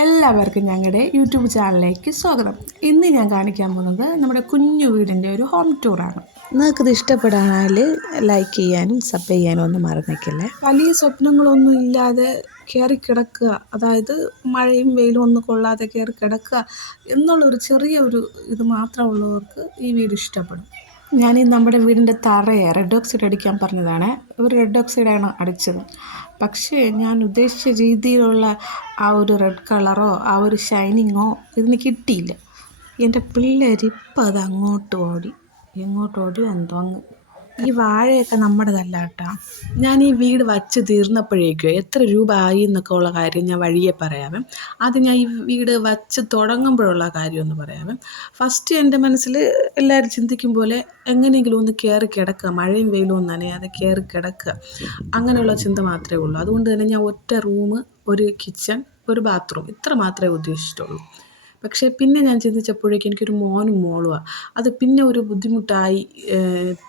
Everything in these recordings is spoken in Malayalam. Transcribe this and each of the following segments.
എല്ലാവർക്കും ഞങ്ങളുടെ യൂട്യൂബ് ചാനലിലേക്ക് സ്വാഗതം. ഇന്ന് ഞാൻ കാണിക്കാൻ പോകുന്നത് നമ്മുടെ കുഞ്ഞു വീടിന്റെ ഒരു ഹോം ടൂറാണ് നിങ്ങൾക്കിത് ഇഷ്ടപ്പെടാനാൽ ലൈക്ക് ചെയ്യാനും സബ് ചെയ്യാനും ഒന്നും മറന്നേക്കല്ലേ വലിയ സ്വപ്നങ്ങളൊന്നും ഇല്ലാതെ കയറി കിടക്കുക അതായത് മഴയും വെയിലും ഒന്നും കൊള്ളാതെ കയറി കിടക്കുക എന്നുള്ളൊരു ചെറിയ ഒരു ഇത് മാത്രമുള്ളവർക്ക് ഈ വീട് ഇഷ്ടപ്പെടും. ഞാൻ നമ്മുടെ വീടിന്റെ തറയെ റെഡ് ഓക്സൈഡ് അടിക്കാൻ പറഞ്ഞതാണ്. ഒരു റെഡ് ഓക്സൈഡാണ് അടിച്ചത്. പക്ഷേ ഞാൻ ഉദ്ദേശിച്ച രീതിയിലുള്ള ആ ഒരു റെഡ് കളറോ ആ ഒരു ഷൈനിങ്ങോ ഇതിന് കിട്ടിയില്ല. എന്റെ പിള്ളേർ അത് അങ്ങോട്ട് ഓടി. എങ്ങോട്ട് ഓടി? എന്തോ അങ്ങ് ഈ വാഴയൊക്കെ നമ്മുടേതല്ല കേട്ടോ. ഞാൻ ഈ വീട് വച്ച് തീർന്നപ്പോഴേക്കും എത്ര രൂപ ആയി എന്നൊക്കെ ഉള്ള കാര്യം ഞാൻ വഴിയെ പറയാമേ. അത് ഞാൻ ഈ വീട് വച്ച് തുടങ്ങുമ്പോഴുള്ള കാര്യം ഒന്ന് പറയാമേ. ഫസ്റ്റ് എന്റെ മനസ്സിൽ എല്ലാവരും ചിന്തിക്കും പോലെ എങ്ങനെയെങ്കിലും ഒന്ന് കയറി കിടക്കുക. മഴയും വെയിലും ഒന്ന് നനയാതെ കയറി കിടക്കുക. അങ്ങനെയുള്ള ചിന്ത മാത്രമേ ഉള്ളൂ. അതുകൊണ്ട് തന്നെ ഞാൻ ഒറ്റ റൂം ഒരു കിച്ചൺ ഒരു ബാത്റൂം ഇത്ര മാത്രമേ ഉദ്ദേശിച്ചിട്ടുള്ളൂ. പക്ഷേ പിന്നെ ഞാൻ ചിന്തിച്ചപ്പോഴേക്കും എനിക്കൊരു മോനും മോളുമാണ് അത് പിന്നെ ഒരു ബുദ്ധിമുട്ടായി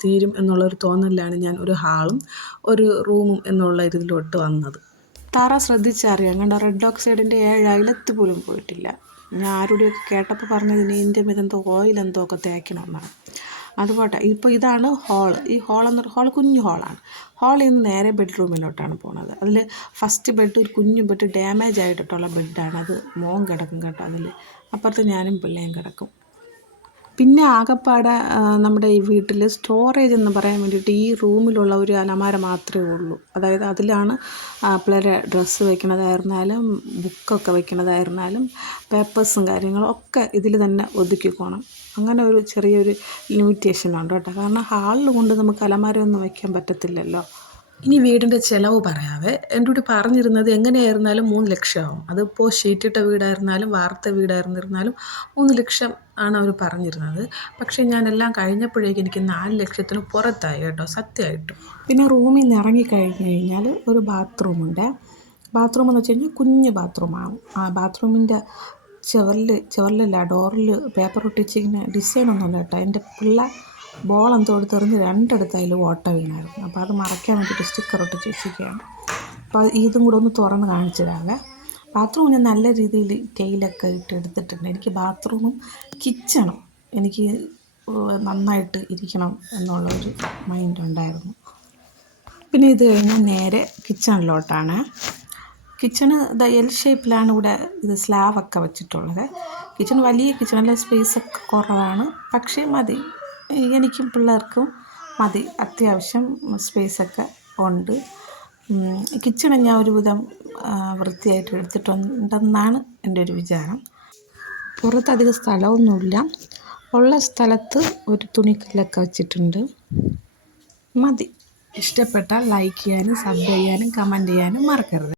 തീരും എന്നുള്ളൊരു തോന്നലിലാണ് ഞാൻ ഒരു ഹാളും ഒരു റൂമും എന്നുള്ള ഇതിലോട്ട് വന്നത്. താറ ശ്രദ്ധിച്ചറിയാം. കണ്ട റെഡ് ഓക്സൈഡിന്റെ ഏഴ് അയലത്ത് പോലും പോയിട്ടില്ല. ഞാൻ ആരുടെയൊക്കെ കേട്ടപ്പോൾ പറഞ്ഞതിന് ഇതിന്റെ മീതെന്തോ ഓയിൽ എന്തോ ഒക്കെ തേക്കണമെന്നാണ്. അതുപോട്ടെ ഇപ്പോൾ ഇതാണ് ഹോൾ ഈ ഹോൾ എന്ന് ഹോൾ കുഞ്ഞു ഹോളാണ് ഹാളിൽ നിന്ന് നേരെ ബെഡ്റൂമിലോട്ടാണ് പോണത്. അതിൽ ഫസ്റ്റ് ബെഡ് ഒരു കുഞ്ഞു ബെഡ് ഡാമേജ് ആയിട്ടുള്ള ബെഡാണ് അത് മോൻ കിടക്കും കേട്ടോ അതിൽ അപ്പുറത്ത് ഞാനും പിള്ളേയും കിടക്കും. പിന്നെ ആകെപ്പാടെ നമ്മുടെ ഈ വീട്ടിൽ സ്റ്റോറേജ് എന്ന് പറയാൻ വേണ്ടിയിട്ട് ഈ റൂമിലുള്ള ഒരു അലമാര മാത്രമേ ഉള്ളൂ. അതായത് അതിലാണ് പിള്ളേരെ ഡ്രസ്സ് വയ്ക്കണതായിരുന്നാലും ബുക്കൊക്കെ വയ്ക്കണതായിരുന്നാലും പേപ്പേഴ്സും കാര്യങ്ങളും ഒക്കെ ഇതിൽ തന്നെ ഒതുക്കിക്കോണം അങ്ങനെ ഒരു ചെറിയൊരു ലിമിറ്റേഷൻ ഉണ്ട് കേട്ടോ. കാരണം ഹാളിൽ കൊണ്ട് നമുക്ക് അലമാരയൊന്നും വയ്ക്കാൻ പറ്റത്തില്ലല്ലോ. ഇനി വീടിന്റെ ചിലവ് പറയാവേ. എന്റെ കൂടി പറഞ്ഞിരുന്നത് എങ്ങനെയായിരുന്നാലും മൂന്ന് ലക്ഷമാവും. അതിപ്പോൾ ഷീറ്റിട്ട വീടായിരുന്നാലും വാർത്ത വീടായിരുന്നിരുന്നാലും മൂന്ന് ലക്ഷം ആണ് അവർ പറഞ്ഞിരുന്നത്. പക്ഷേ ഞാൻ എല്ലാം കഴിഞ്ഞപ്പോഴേക്കും എനിക്ക് നാല് ലക്ഷത്തിന് പുറത്തായി കേട്ടോ സത്യമായിട്ടും. പിന്നെ റൂമിൽ നിന്ന് ഇറങ്ങിക്കഴിഞ്ഞ് കഴിഞ്ഞാൽ ഒരു ബാത്റൂമുണ്ട് ബാത്റൂം എന്ന് വെച്ച് കഴിഞ്ഞാൽ കുഞ്ഞ് ബാത്റൂമാണ് ആ. ബാത്റൂമിന്റെ ചെവറിൽ ചെവറിലല്ല ഡോറിൽ പേപ്പർ ഒട്ടിച്ചിങ്ങനെ ഡിസൈനൊന്നുമില്ല കേട്ടോ. എന്റെ പിള്ള ബോൾ എന്തോ എടുത്തെറിഞ്ഞ് രണ്ടിടത്ത് അതിൽ ഓട്ട വീണായിരുന്നു. അപ്പോൾ അത് മറയ്ക്കാൻ വേണ്ടിയിട്ട് സ്റ്റിക്കർ ഒട്ടിച്ച് വെച്ചിരിക്കുകയാണ് അപ്പോൾ ഇതും കൂടെ ഒന്ന് തുറന്ന് കാണിച്ചിടാവേ. ബാത്റൂം ഞാൻ നല്ല രീതിയിൽ ടൈലൊക്കെ ഇട്ട് എടുത്തിട്ടുണ്ട്. എനിക്ക് ബാത്റൂമും കിച്ചണും എനിക്ക് നന്നായിട്ട് ഇരിക്കണം എന്നുള്ളൊരു മൈൻഡ് ഉണ്ടായിരുന്നു. പിന്നെ ഇത് കഴിഞ്ഞാൽ നേരെ കിച്ചണിലോട്ടാണ് കിച്ചണ് ദ എൽ ഷേപ്പിലാണ് ഇവിടെ ഇത് സ്ലാബൊക്കെ വെച്ചിട്ടുള്ളത്. കിച്ചൺ വലിയ കിച്ചണിലെ സ്പേസൊക്കെ കുറവാണ്. പക്ഷേ മതി. എനിക്കും പിള്ളേർക്കും മതി. അത്യാവശ്യം സ്പേസൊക്കെ ഉണ്ട്. കിച്ചണ് ഞാൻ ഒരുവിധം വൃത്തിയായിട്ട് എടുത്തിട്ടുണ്ടെന്നാണ് എന്റെ ഒരു വിചാരം. പുറത്തധികം സ്ഥലമൊന്നുമില്ല. ഉള്ള സ്ഥലത്ത് ഒരു തുണിക്കല്ലൊക്കെ വെച്ചിട്ടുണ്ട്. മതി. ഇഷ്ടപ്പെട്ടാൽ ലൈക്ക് ചെയ്യാനും സബ് ചെയ്യാനും കമന്റ് ചെയ്യാനും മറക്കരുത്.